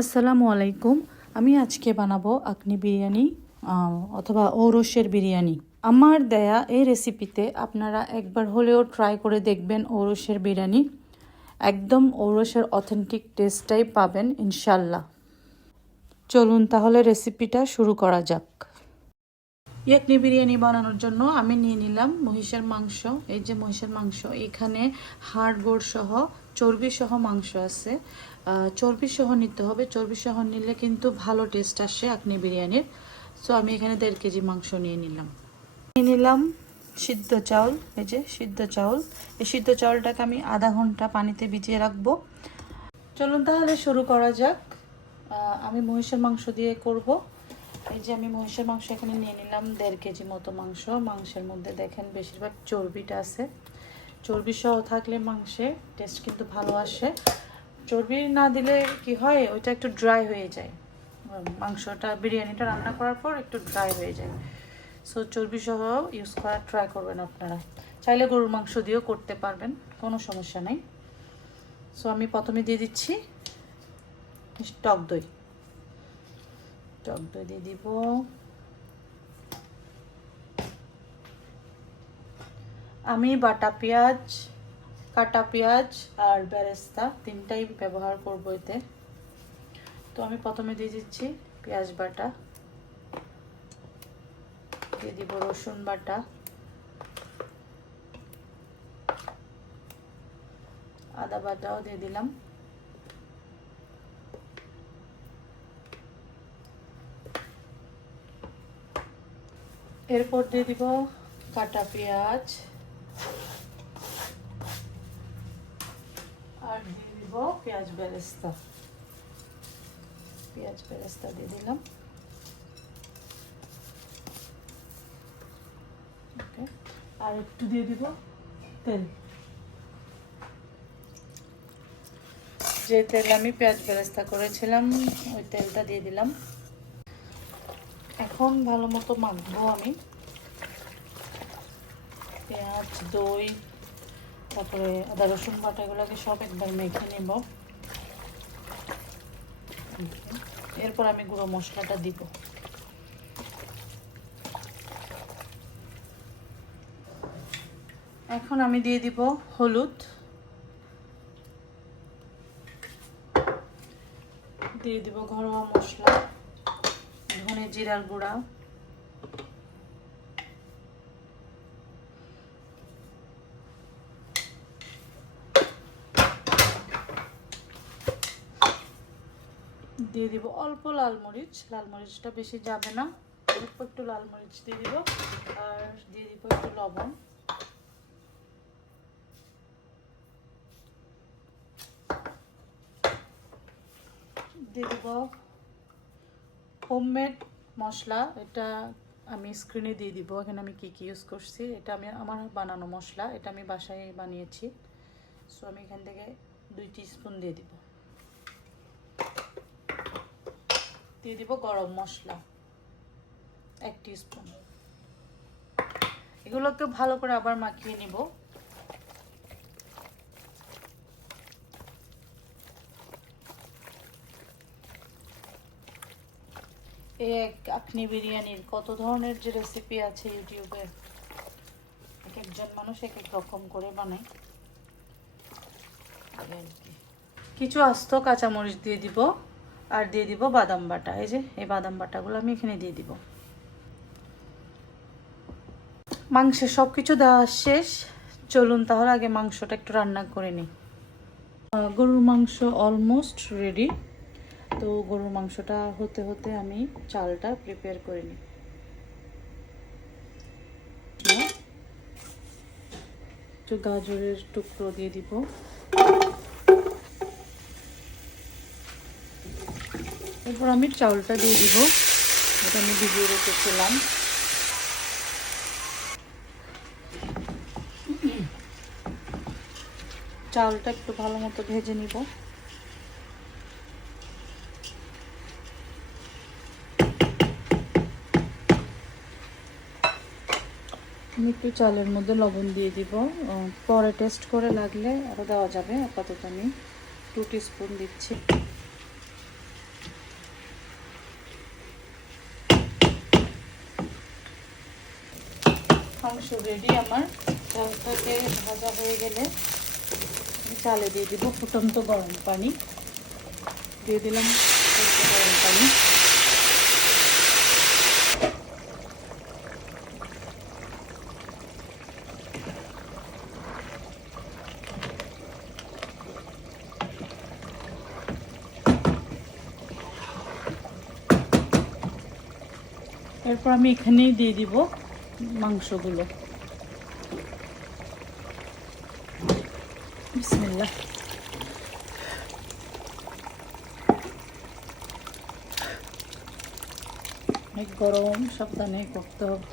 আসসালামু আলাইকুম। আমি আজকে বানাবো আখনি বিরিয়ানি অথবা ঔরসের বিরিয়ানি। আমার দেয়া এই রেসিপিতে আপনারা একবার হলেও ট্রাই করে দেখবেন ঔরসের বিরিয়ানি। একদম ঔরসের অথেন্টিক টেস্টটাই পাবেন ইনশাল্লাহ। চলুন তাহলে রেসিপিটা শুরু করা যাক। ইয়াকনি বিরিয়ানি বানানোর জন্য আমি নিয়ে নিলাম মহিষের মাংস। এই যে মহিষের মাংস, এখানে হাড় গোড় সহ চর্বি সহ মাংস আছে। চর্বি সহ নিতে হবে, চর্বি সহ নিলে কিন্তু ভালো টেস্ট আসে ইয়াকনি বিরিয়ানির। সো আমি এখানে 1.5 কেজি মাংস নিয়ে নিলাম সিদ্ধ চাউল। এই যে সিদ্ধ চাউল, এই সিদ্ধ চাউলটাকে আমি আধা ঘন্টা পানিতে ভিজিয়ে রাখবো। চলুন তাহলে শুরু করা যাক। আমি মহিষের মাংস দিয়ে করব। এই যে আমি মহিষের মাংস এখানে নিয়ে নিলাম 1.5 কেজি মতো মাংস। মাংসের মধ্যে দেখেন বেশিরভাগ চর্বিটা আছে। চর্বি সহ থাকলে মাংসের টেস্ট কিন্তু ভালো আসে। চর্বি না দিলে কি হয়, ওইটা একটু ড্রাই হয়ে যায়, মাংসটা বিরিয়ানিটা রান্না করার পর একটু ড্রাই হয়ে যায়। সো চর্বি সহ ইউজ করার ট্রাই করবেন আপনারা। চাইলে গরুর মাংস দিয়েও করতে পারবেন, কোনো সমস্যা নেই। সো আমি প্রথমে দিয়ে দিচ্ছি টক দই। টক দই দিয়ে দিব। আমি বাটা পেঁয়াজ, কাটা পেঁয়াজ আর বেরেস্তা তিনটাই ব্যবহার করব এতে। তো আমি প্রথমে দিয়ে দিচ্ছি পেঁয়াজ বাটা, দিয়ে দিব রসুন বাটা, আদা বাটাও দিয়ে দিলাম, এরপর দিয়ে দিব কাটা পেঁয়াজ আর দিয়ে দিব পেঁয়াজ বেরেস্তা। পেঁয়াজ বেরেস্তা দিয়ে দিলাম। ওকে, আর একটু দিয়ে দিব তেল। যে তেল আমি পেঁয়াজ বেরেস্তা করেছিলাম ওই তেলটা দিয়ে দিলাম। এখন ভালো মতো মাখবো আমি। পেঁয়াজ, দই, তারপরে আদা রসুন বাটা এগুলোকে সব একবার মেখে নেব। এরপর আমি গুঁড়ো মশলাটা দিব। এখন আমি দিয়ে দিব হলুদ, দিয়ে দিব ঘরোয়া মশলা, ধনে জিরার গুঁড়া, দিয়ে দিব অল্প লাল মরিচ। লাল মরিচটা বেশি যাবে না, অল্প একটু লাল মরিচ দিয়ে দিব। আর দিয়ে দিব একটু লবণ। দিয়ে দিব হোমমেড মশলা, এটা আমি স্ক্রিনে দিয়ে দিব। এখানে আমি কি কি ইউজ করছি, এটা আমি আমার বানানো মশলা, এটা আমি বাসায় বানিয়েছি। সো আমি এখান থেকে 2 টিস্পুন দিয়ে দিব। দিয়ে দিব গরম মশলা 1 টিস্পুন। এগুলোকে ভালো করে আবার মাখিয়ে নিব। এক আখনি বিরিয়ানির কত ধরনের যে রেসিপি আছে ইউটিউবে, এক একজন মানুষ এক এক রকম করে বানায়। কিছু আস্ত কাঁচামরিচ দিয়ে দিব আর দিয়ে দিব বাদাম বাটা। এই যে এই বাদাম বাটাগুলো আমি এখানে দিয়ে দিব। মাংসের সব কিছু দেওয়া শেষ। চলুন তাহলে আগে মাংসটা একটু রান্না করে নিই। গরুর মাংস অলমোস্ট রেডি। তো গরুর মাংসটা হতে হতে আমি চালটা প্রিপেয়ার করে নিই। একটু গাজরের টুকরো দিয়ে দিব। এরপর আমি চাউলটা দিয়ে দিব, এটা আমি ভিজিয়ে রেখেছিলাম। চাউলটা একটু ভালো মতো ভেজে নিব। আমি একটু চালের মধ্যে লবণ দিয়ে দিব, পরে টেস্ট করে লাগলে আরও দেওয়া যাবে। আপাতত আমি 2 টিস্পুন দিচ্ছি। মাংস রেডি আমার। চালটাকে ভাজা হয়ে গেলে চালে দিয়ে দিব ফুটন্ত গরম পানি। দিয়ে দিলাম গরম পানি। এরপর আমি এখানেই দিয়ে দিব মাংসগুলো। বিসমিল্লাহ। অনেক গরম, সাবধানে করতে হবে।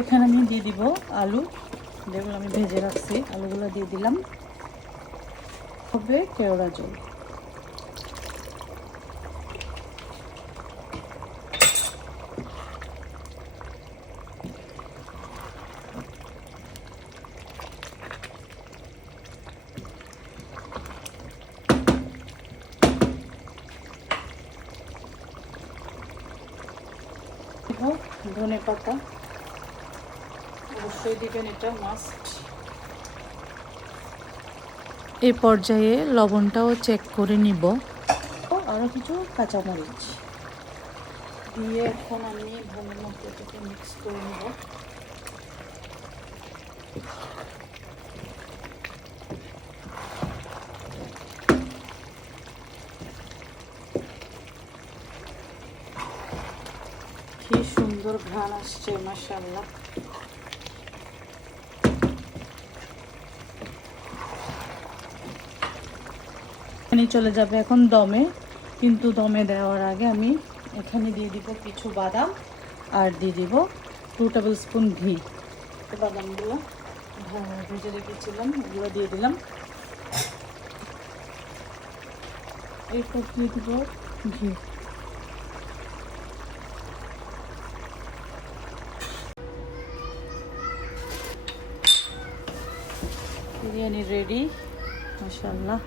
এখানে আমি দিয়ে দিব আলু, যেগুলো আমি ভেজে রাখছি। আলুগুলো দিয়ে দিলাম। হবে কেওড়া জল। ধনে পাতা অবশ্যই দিবেন, এটা মাস্ট। এই পর্যায়ে লবণটাও চেক করে নিব। আরও কিছু কাঁচামরিচ দিয়ে এখন আমি ভালো মতো এটাকে মিক্স করে নেব। কি সুন্দর ঘ্রাণ আসছে, মাশাআল্লাহ। এখানে চলে যাবে এখন দমে, কিন্তু দমে দেওয়ার আগে আমি এখানে দিয়ে দিব কিছু বাদাম আর দিয়ে দিব 2 টেবিল স্পুন ঘি। বাদামগুলো ভেজে রেখেছিলাম, এগুলো দিয়ে দিলাম। এরপর দিয়ে দিব ঘি। বিরিয়ানি রেডি, মাশাআল্লাহ।